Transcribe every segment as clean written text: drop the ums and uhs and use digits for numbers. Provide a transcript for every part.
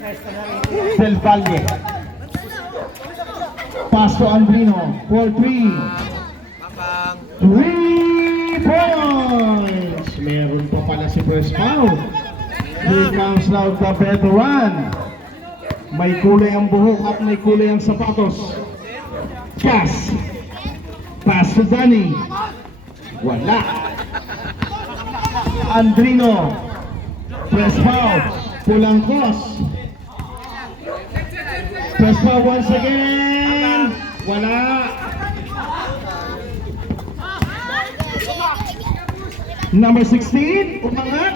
Del Valle. Pass to Andrino for 3. 3 points! Meron pa pala si first foul. Here comes now the veteran. May kulay ang buhok at may kulay ang sapatos. Cass. Pass to Danny. Wala. Andrino. Press foul. Pulang cross. Press foul once again. Wala. Number 16. Umangat.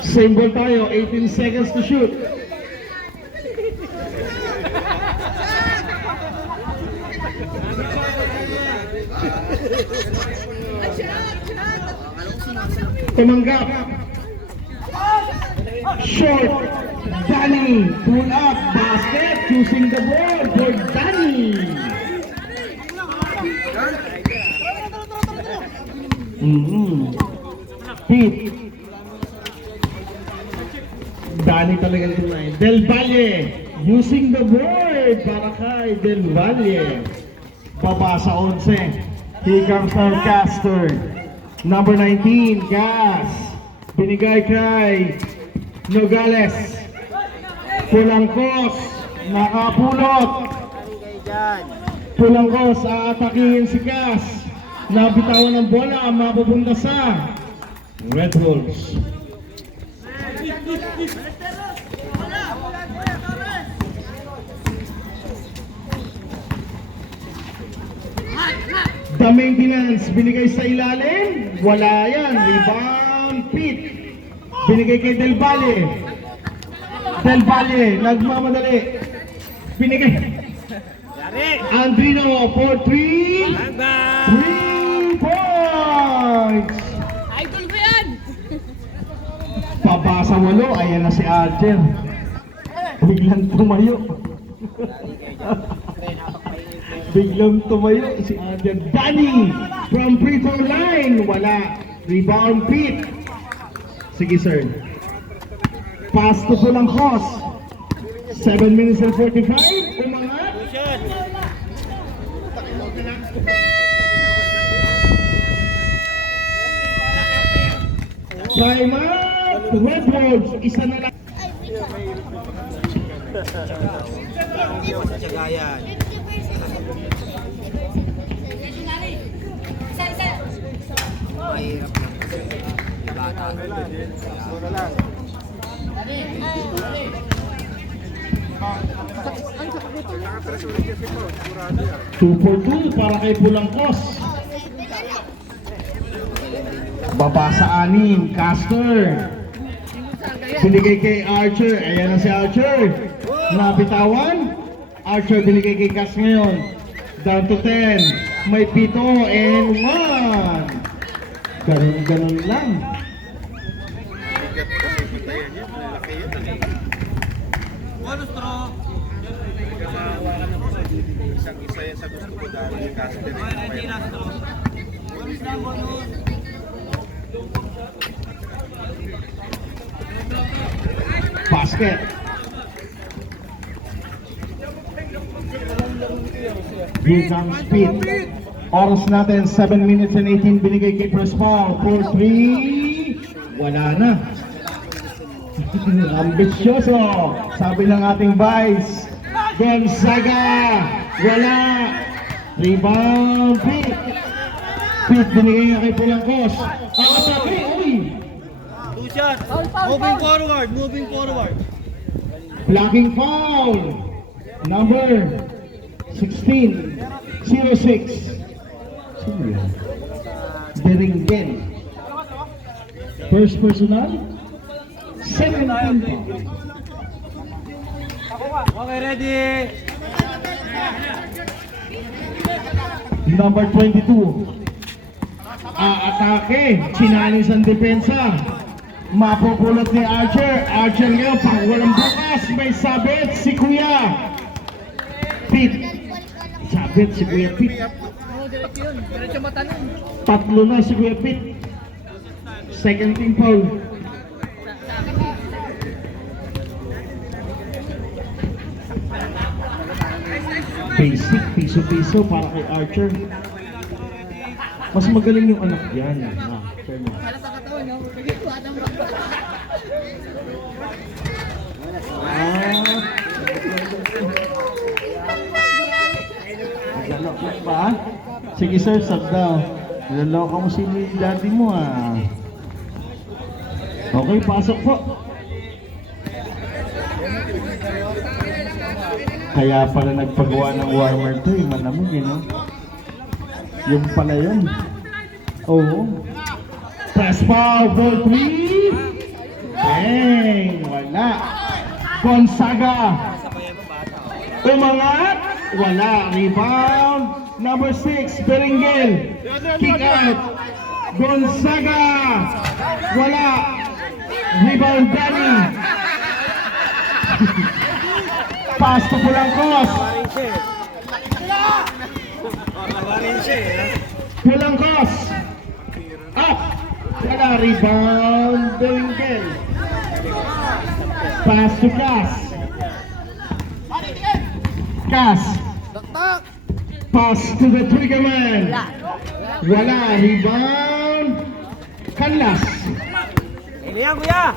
Same ball tayo. 18 seconds to shoot. Tumanggap. Short. Danny. Pull up. Basket. Choosing the ball for Danny. Pete. Danny talagang tunay. Del Valle. Using the board para kay Del Valle. Baba sa 11. Here comes our caster. Number 19, Gas. Binigay kay Nogales. Pulangkos. Nakapulot. Pulangkos. Aatakihin si Gas. Nabitawan ng bola. Mapupunta sa Red Wolves. The maintenance, binigay sa ilalim, wala yan, rebound, Pete. Binigay kay Del Valle. Del Valle, nagmamadali. Binigay. Andrino for 3. 3 points. Idol ko yan! Pabasa 8, ayan na si Archer. Biglang tumayo. Biglang tumayo si Archer. Danny from free throw line. Wala. Rebound Pete. Sige sir. Pass to Pulangkos. 7 minutes and 45. Umangat. Time out. Red Wolves. Isa na lang. Mahirap lang. Bata. Lang. 2 for 2 para kay Pulangkos. Baba sa 6, Caster. Binigay kay Archer. Ayan na si Archer. Nabitawan. Archer binigay kay Cas ngayon. Down to 10. May 7 and 1. Ganun-ganun lang. Isang-isa yan sa gusto ko dahil kasi Basket. Here comes Pete. Oras natin 7 minutes and 18. Binigay kay Press Foul for 3. Wala na. Ambisyoso. Sabi ng ating Vice Gonzaga. Wala. Rebound Pete. Pete binigay nga kay Pulangkos. Ang atake. Uy. Two shots. Moving forward. Moving forward. Blocking foul. Number 16. 06. Beringen. First personal. Second foul. Okay, ready. Number 22. Atake. Chinalis ang depensa. Mapupulot ni Archer. Archer ngayon, pang walang bukas. May sabit si Kuya Pete. Sabit si Kuya Pete. Diretso matanong. Tatlo na si Kuya Pete. Second team foul. Basic, piso-piso para kay Archer. Mas magaling yung anak yan. Fairness. Para sa katawan, no? Bigay ko atang baka. Naglalok ba? Sige sir, sub daw. Naglalok mo si daddy mo ah. Okay, pasok po. Kaya pala nagpagawa ng warmer to eh, malamig eh, no? Yung pala yun. Oo. Press foul, ball 3. Bang! Wala. Gonzaga. Umangat. Wala. Rebound. Number 6, Beringel. Kick out. Gonzaga. Wala. Rebound, Danny. Pass to Pulangkos. Pulangkos. Up. Wala. Rebound, Beringel. Pass to Cass. Cass. Pass to the trigger man. Wala. Rebound. Canlas. Ilihan, kuya!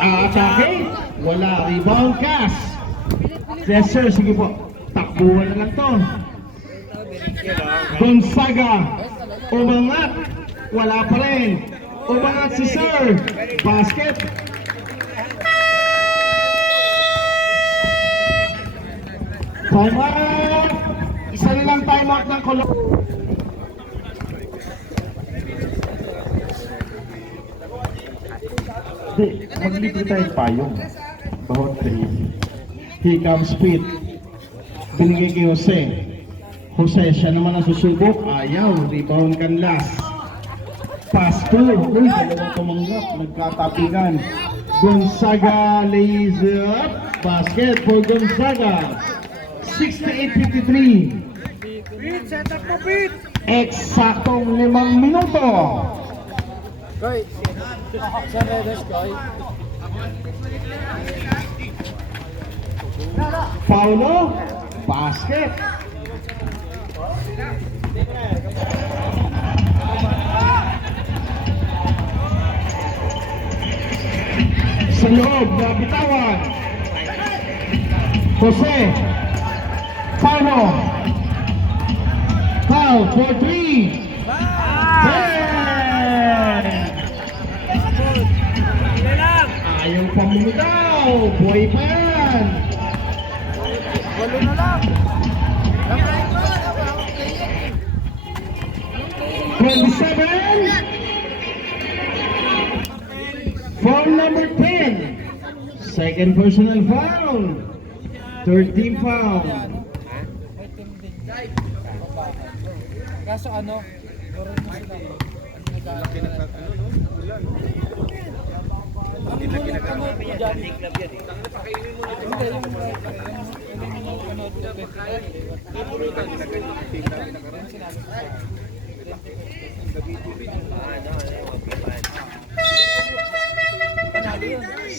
Atake. Wala. Rebound. Cass. Yes sir. Sige po. Takbuhan na lang to. Gonzaga. Umangat. Wala pa rin. Umangat si sir. Basket. Time out. Isa na lang time out ng Colo. Hindi, maglibre tayo payong. Bawat kayo. Here comes Pete. Binigay kay Jose. Jose, siya naman ang susubok. Ayaw, rebound Canlas. Pass to. Uy, dalawang tumanggap. Nagkatapigan. Gonzaga lays up. Basket for Gonzaga. 68-53. Pete, set up mo, Pete! Eksaktong 5 minuto. Koy, sa Redos, Koy. Paulo. Basket. Sa loob, nabitawan. Jose. Paulo. Foul for 3. Ayaw pa bumitaw. Buhay pa yan. Walo na lang. 27. Foul number 10. Second personal foul. 13 foul. Kaso ano, puro mo sila.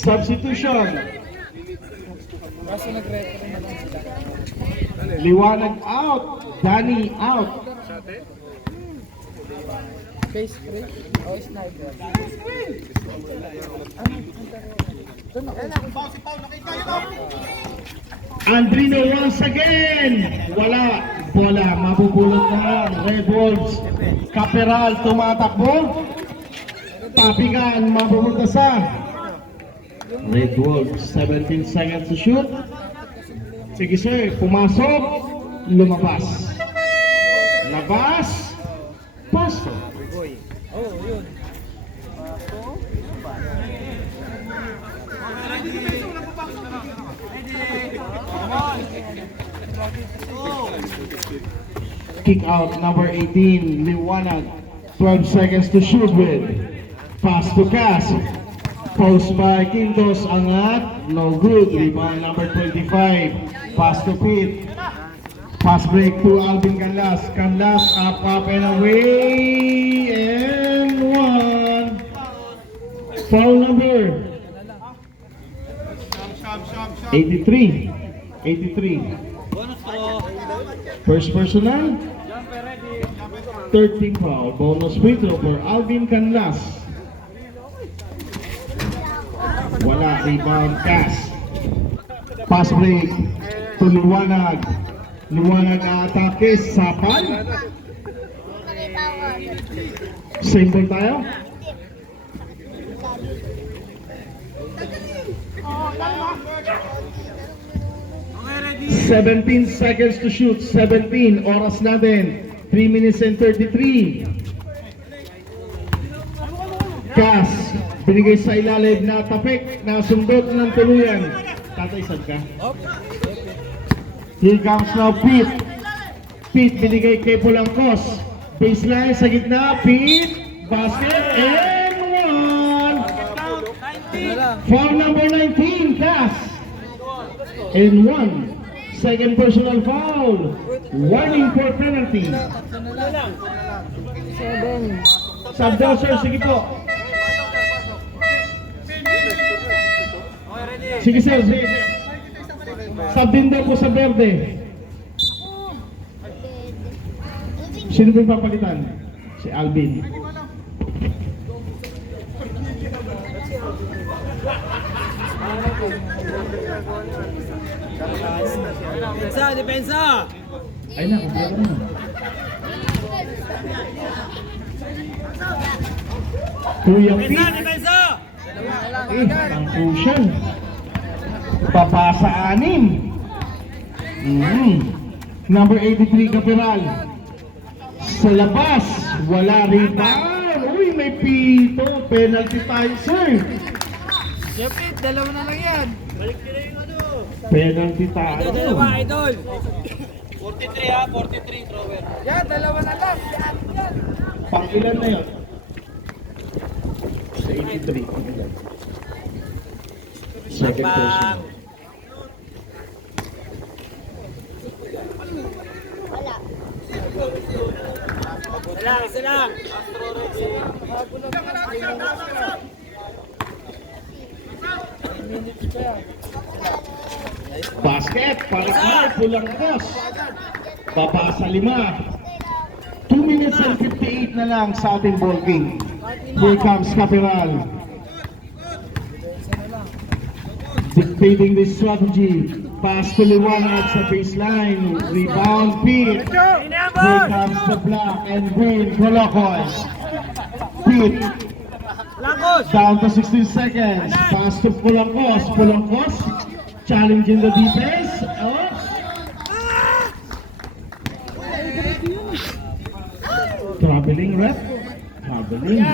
Substitution. Kaso nag-referee na lang sila. Liwanag out. Danny out. Face free o sniper? Andrino once again. Wala. Bola. Mabubulot na. Red Wolves. Caperal tumatakbo. Papigan. Mabubulot sa. Red Wolves. 17 seconds to shoot. Sige sir. Pumasok. Lumabas. Labas. Pasok. Oo, yun. Kick out number 18, Liwanag. 12 seconds to shoot with. Pass to Cass. Post by Quintos, angat. No good. Rebound number 25. Pass to Pete. Pass break to Alvin Canlas. Canlas up and away. And one. Foul number. 83. 83. Bonus throw. First personal. 13 foul. Bonus free throw for Alvin Canlas. Wala. Rebound Cas. Pass break to Liwanag. Liwanag atake. Sapal. Same ball tayo. Okay, ready. 17 seconds to shoot. 17. Oras natin. 3 minutes and 33. Cas. Binigay sa ilalim na tapik. Nasundot ng tuluyan. Tatay, sad ka? Here comes now Pete. Pete binigay kay Pulangkos. Baseline sa gitna. Pete. Basket. And one. Foul number 19. Cas. And one. Second personal foul. Warning for penalty. Sub daw, sir. Sige po. Sige, sir. Sige, sir. Sub din daw po sa verde. Sino ba yung papalitan? Si Alvin. Depensa, depensa. Ay na, kompleto na. Kuya Depensa, Pete. depensa. Ang crucial. Papasa 6. Number 83 Capiral. Sa labas, wala rebound. Uy, may pito. Penalty tayo, sir. Siyempre, dalawa na lang yan. Penalty tayo. Dalawa, idol. 43 ha, 43 thrower. Yan, dalawa na lang. Yan. Pang ilan na yun? Sa 83. Second person. Salang, salang. Basket para kay Pulangkos. Baba sa 5. 2 minutes and 58 na lang sa ating ball game. Here comes Capiral. Dictating this strategy. Pass to Liwanag sa baseline. Rebound Pete. Here comes the block and win Colocos. Pete. Langkos. Down to 16 seconds. Pass to Pulangkos. Pulangkos challenging the defense. Oh. Traveling rep. Traveling.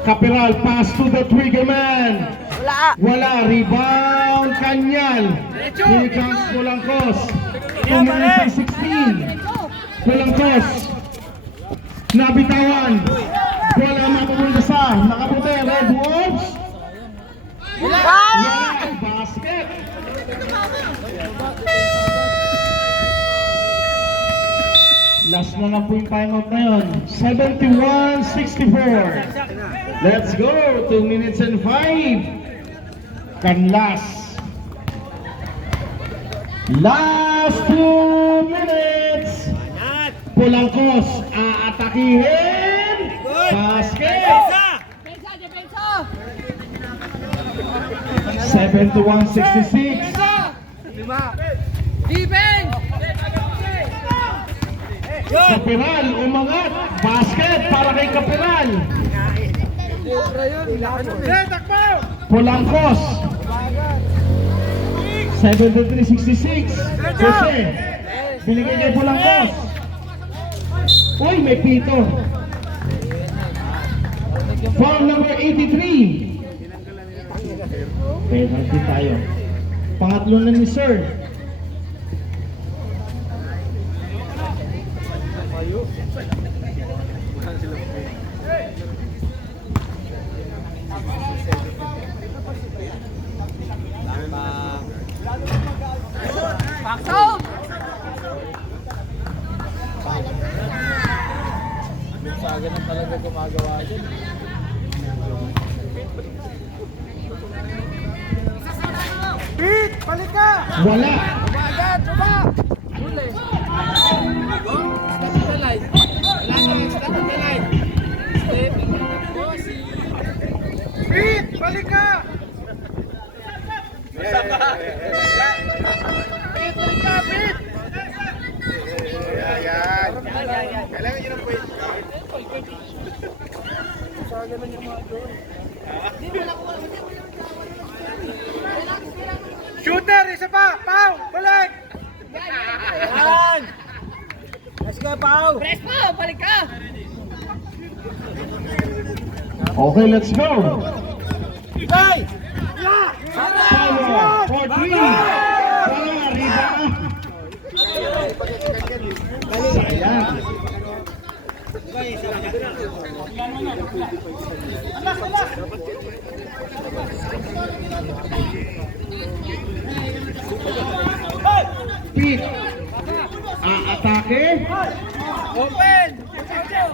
Capiral pass to the trigger man. Wala. Rebound Kanyal. Here comes Pulangkos. 2 minutes and 16. Pulangkos. Nabitawan. Bola mapupunta sa nakapunta Red Wolves. Wala. Basket. Last na lang po yung timeout na yun. 71-64. Let's go. 2 minutes and 5. Canlas. Last 2 minutes. Pulangkos. Aatakihin. Basket. 71-66. Defense! Capiral, umangat. Basket para kay Capiral. Pulangkos. 73-66. Jose. Binigay kay Pulangkos. Uy, may pito. Foul number 83. Penalty tayo. Pangatlo na ni Sir. magawa dyan. Pete, balik ka! Wala. Agad, baba! Huli. Step the line. Wala na, step the line. Step. Bossy. Pete, balik ka! Pete, balik ka, Pete! Ayan. Kailangan nyo ng point. Shooter, isa pa! Pau! Balik! Yan! Let's go, Pau! Press mo, balik ka! Okay, let's go. Hey! Power for three. Wala, Riba. Sayang. Pete. Atake. Open!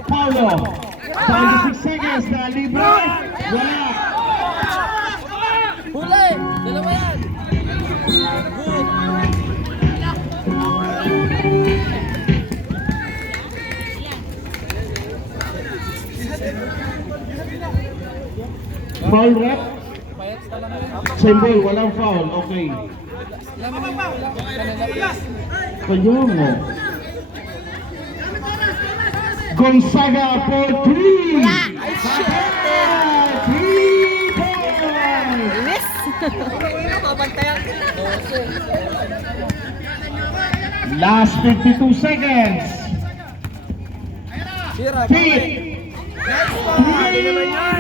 Paulo. 26 seconds na libre. Wala. Huli! Dalawa yan! Good! Foul rep. Symbol, walang foul. Okay. Kaya mo. Gonzaga for 3. 3 points. Miss! Babantayan kita! Last 52 seconds. Pete. 3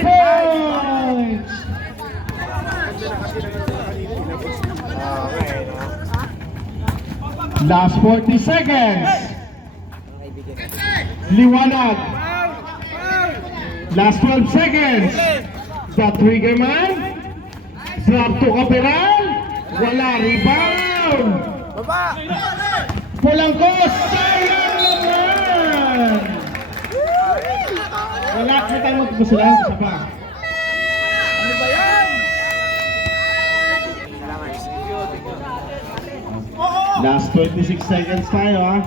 points. Last 40 seconds. Liwanag. Last 12 seconds. The trigger man. Drop to Caperal. Wala, rebound. Baba! Pulangkos. Sayang naman. Wala, kita mo ko sila. Isa pa. Ano ba yan? Last 26 seconds tayo, ha.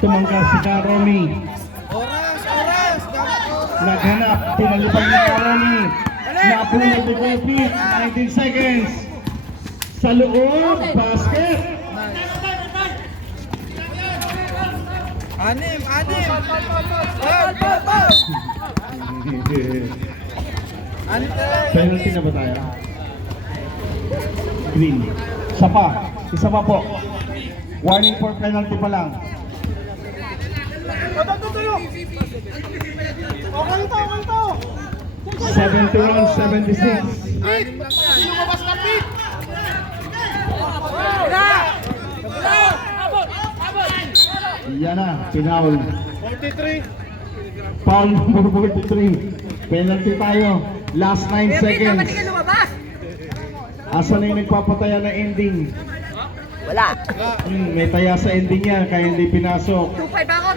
Tumangga si Karomi. Oras! Oras! Dapat oras! Naghanap, pinalipag ni Karomi. Napulot ni Kopit, 19 seconds. Sa loob, basket. Anim! Anim! Bal! Bal! Bal! Ante! Penalty na ba tayo? Green. Isa pa. Isa pa po. Warning for penalty pa lang. Tutuyo! Okay to! Okay to! 71-76. Lumabas na Pete! Yan na, pinaul. 43. Foul number 43. Penalty tayo. Last 9 seconds. lumabas! Asa na yung nagpapataya na ending? Wala! May taya sa ending yan, kaya hindi pinasok. 2-5 ako!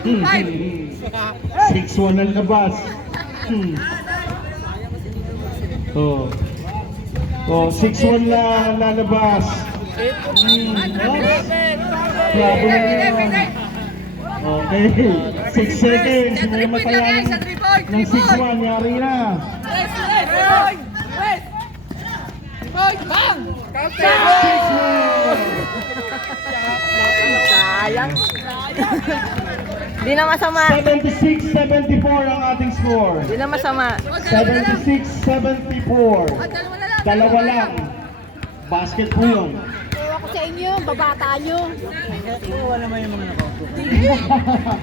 6-1 ang labas. Oh. Oh, 6-1 na lalabas. Grabe na yun. Okay. 6 seconds. May mataya ng 6-1. Yari na. Bang! 6-1. Sayang! Di na masama! 76-74 ang ating score. Di na masama! 76-74. Dalawa lang. Basket po yun. Ako sa inyo, babata nyo. Wala naman yung mga nakaupo.